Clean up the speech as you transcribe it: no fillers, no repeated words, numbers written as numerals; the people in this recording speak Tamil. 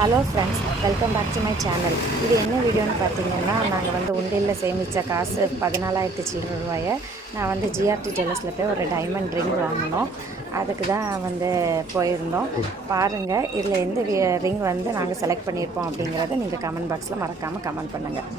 Hello friends, welcome back to my channel. இது என்ன வீடியோன்னு பார்த்தீங்கன்னா, நாங்கள் உண்டியலில் சேமித்த காசு 14,000 சில்லற ரூபாயை நான் ஜிஆர்டி ஜுவல்லர்ஸில் போய் ஒரு டைமண்ட் ரிங் வாங்கினோம். அதுக்கு தான் போயிருந்தோம். பாருங்கள், இதில் எந்த ரிங் நாங்கள் செலக்ட் பண்ணியிருப்போம் அப்படிங்கிறத நீங்கள் கமெண்ட் பாக்ஸில் மறக்காமல் கமெண்ட் பண்ணுங்கள்.